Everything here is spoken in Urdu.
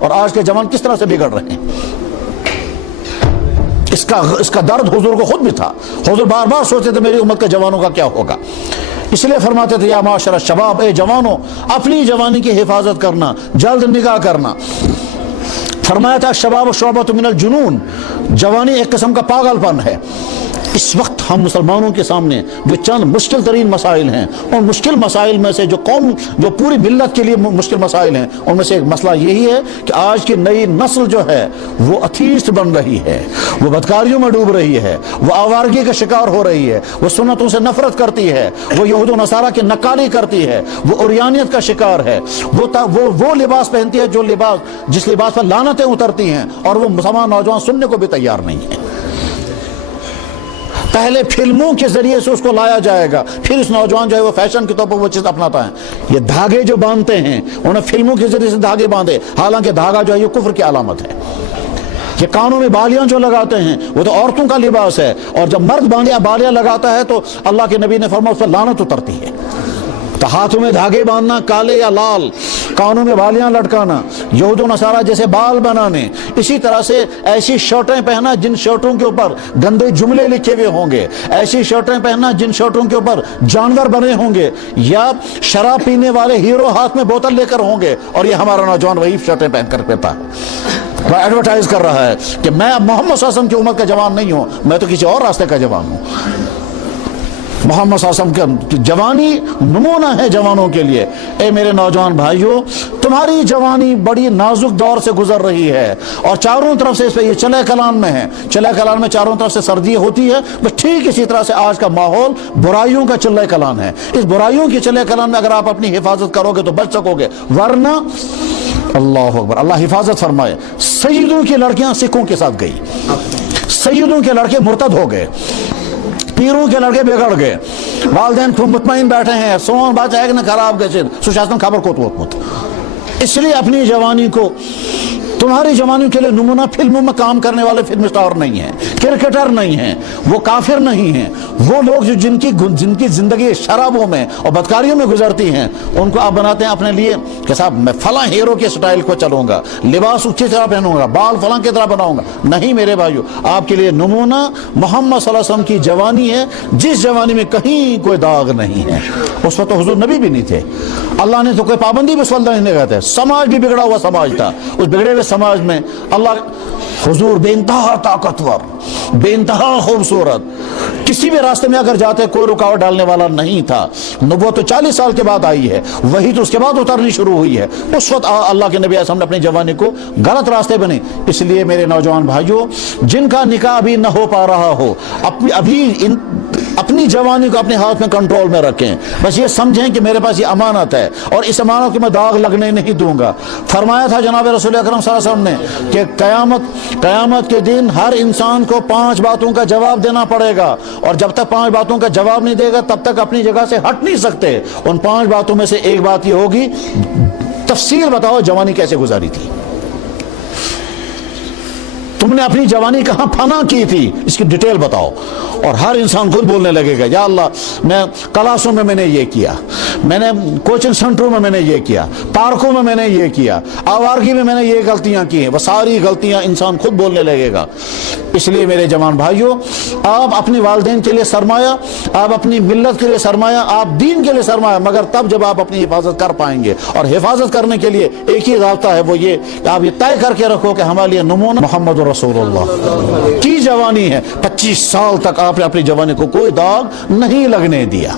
اور آج کے جوان کس طرح سے بگڑ رہے ہیں۔ اس کا درد حضور کو خود بھی تھا، حضور بار بار سوچتے تھے میری امت کے جوانوں کا کیا ہوگا، اس لیے فرماتے تھے یا معاشر الشباب، اے جوانوں اپنی جوانی کی حفاظت کرنا، جلد نکاح کرنا۔ فرمایا تھا شباب شعبۃ من الجنون، جوانی ایک قسم کا پاگل پن ہے۔ اس وقت ہم مسلمانوں کے سامنے جو چند مشکل ترین مسائل ہیں، ان مشکل مسائل میں سے جو پوری ملت کے لیے مشکل مسائل ہیں، ان میں سے ایک مسئلہ یہی ہے کہ آج کی نئی نسل جو ہے وہ ایتھیسٹ بن رہی ہے، وہ بدکاریوں میں ڈوب رہی ہے، وہ آوارگی کا شکار ہو رہی ہے، وہ سنتوں سے نفرت کرتی ہے، وہ یہود و نصارہ کی نکالی کرتی ہے، وہ عریانیت کا شکار ہے، وہ لباس پہنتی ہے جس لباس پر لعنتیں اترتی ہیں، اور وہ مسلمان نوجوان سننے کو بھی تیار نہیں ہے۔ پہلے فلموں کے ذریعے سے اس کو لایا جائے گا، پھر اس نوجوان جو ہے وہ فیشن کے طور پر وہ چیز اپناتا ہے۔ یہ دھاگے جو باندھتے ہیں، انہیں فلموں کے ذریعے سے دھاگے باندھے، حالانکہ دھاگا جو ہے یہ کفر کی علامت ہے۔ یہ کانوں میں بالیاں جو لگاتے ہیں وہ تو عورتوں کا لباس ہے، اور جب مرد بالیاں لگاتا ہے تو اللہ کے نبی نے فرمایا اس پر لعنت اترتی ہے۔ تو ہاتھوں میں دھاگے باندھنا کالے یا لال، کانوں میں بالیاں لٹکانا، یہود و نصارہ جیسے بال بنانے، اسی طرح سے ایسی شرٹیں پہننا جن شرٹوں کے اوپر گندے جملے لکھے ہوئے ہوں گے، ایسی شرٹیں پہننا جن شرٹوں کے اوپر جانور بنے ہوں گے، یا شراب پینے والے ہیرو ہاتھ میں بوتل لے کر ہوں گے، اور یہ ہمارا نوجوان وہی شرٹیں پہن کر پیتا ہے، وہ ایڈورٹائز کر رہا ہے کہ میں اب محمد صلی اللہ علیہ وسلم کی امت کا جوان نہیں ہوں، میں تو کسی اور راستے کا جوان ہوں۔ محمد صلی اللہ علیہ وسلم کی جوانی نمونہ ہے جوانوں کے لیے۔ اے میرے نوجوان بھائیوں، تمہاری جوانی بڑی نازک دور سے گزر رہی ہے، اور چاروں طرف سے اس پہ یہ چلے کلان میں ہے، چلے کلان میں چاروں طرف سے سردی ہوتی ہے، بس ٹھیک اسی طرح سے آج کا ماحول برائیوں کا چلے کلان ہے۔ اس برائیوں کی چلے کلان میں اگر آپ اپنی حفاظت کرو گے تو بچ سکو گے، ورنہ اللہ اکبر، اللہ حفاظت فرمائے، سیدوں کی لڑکیاں سکھوں کے ساتھ گئی، سیدوں کے لڑکے مرتد ہو گئے، پیروں کے لڑکے بگڑ گئے، والدین مطمئن بیٹھے ہیں، سون بات ہے کہ نہ خراب گئے سشاستن خبر کو تو اس لیے اپنی جوانی کو، تمہاری جوانی کے لیے نمونہ فلموں میں کام کرنے والے فلم سٹار نہیں ہیں، کرکٹر نہیں ہیں، وہ کافر نہیں ہیں، وہ لوگ جو جن کی زندگی شرابوں میں اور بدکاریوں میں گزرتی ہیں، ان کو آپ بناتے ہیں اپنے لیے کہ صاحب میں فلاں ہیرو کے سٹائل کو چلوں گا، لباس اچھی طرح پہنوں گا، بال فلاں کی طرح بناؤں گا۔ نہیں میرے بھائیو، آپ کے لیے نمونہ محمد صلی اللہ علیہ وسلم کی جوانی ہے، جس جوانی میں کہیں کوئی داغ نہیں ہے۔ اس وقت تو حضور نبی بھی نہیں تھے، اللہ نے تو کوئی پابندی بھی سولدہ نہیں لگاتے، سماج بھی بگڑا ہوا سماج تھا، اس بگڑے ہوئے سماج میں اللہ حضور بے انتہا طاقتور، بے انتہا خوبصورت، کسی بھی راستے میں اگر جاتے کوئی رکاوٹ ڈالنے والا نہیں تھا۔ نبوت تو 40 سال کے بعد آئی ہے، وہی تو اس کے بعد اترنی شروع ہوئی ہے، اس وقت اللہ کے نبی اعظم نے اپنی جوانی کو غلط راستے بنے۔ اس لیے میرے نوجوان بھائیوں، جن کا نکاح ابھی نہ ہو پا رہا ہو، اپنی جوانی کو اپنے ہاتھ میں کنٹرول میں رکھیں، بس یہ سمجھیں کہ میرے پاس یہ امانت ہے، اور اس امانت کو میں داغ لگنے نہیں دوں گا۔ فرمایا تھا جناب رسول اکرم صلی اللہ علیہ وسلم نے کہ قیامت کے دن ہر انسان کو 5 باتوں کا جواب دینا پڑے گا، اور جب تک 5 باتوں کا جواب نہیں دے گا تب تک اپنی جگہ سے ہٹ نہیں سکتے۔ ان 5 باتوں میں سے ایک بات یہ ہوگی، تفصیل بتاؤ جوانی کیسے گزاری تھی، تم نے اپنی جوانی کہاں فنا کی تھی، اس کی ڈیٹیل بتاؤ۔ اور ہر انسان خود بولنے لگے گا، یا اللہ میں کلاسوں میں نے یہ کیا، میں نے کوچنگ سینٹروں میں نے یہ کیا، پارکوں میں نے یہ کیا، آوارگی میں نے یہ غلطیاں کی ہیں، وہ ساری غلطیاں انسان خود بولنے لگے گا۔ اس لیے میرے جوان بھائیوں، آپ اپنی والدین کے لیے سرمایہ، آپ اپنی ملت کے لیے سرمایہ، آپ دین کے لیے سرمایہ، مگر تب جب آپ اپنی حفاظت کر پائیں گے۔ اور حفاظت کرنے کے لیے ایک ہی ضابطہ ہے، وہ یہ کہ آپ یہ طے کر کے رکھو کہ ہمارے لیے نمونہ محمد رسول اللہ کی جوانی ہے۔ 25 سال تک آپ نے اپنی جوانی کو کوئی داغ نہیں لگنے دیا۔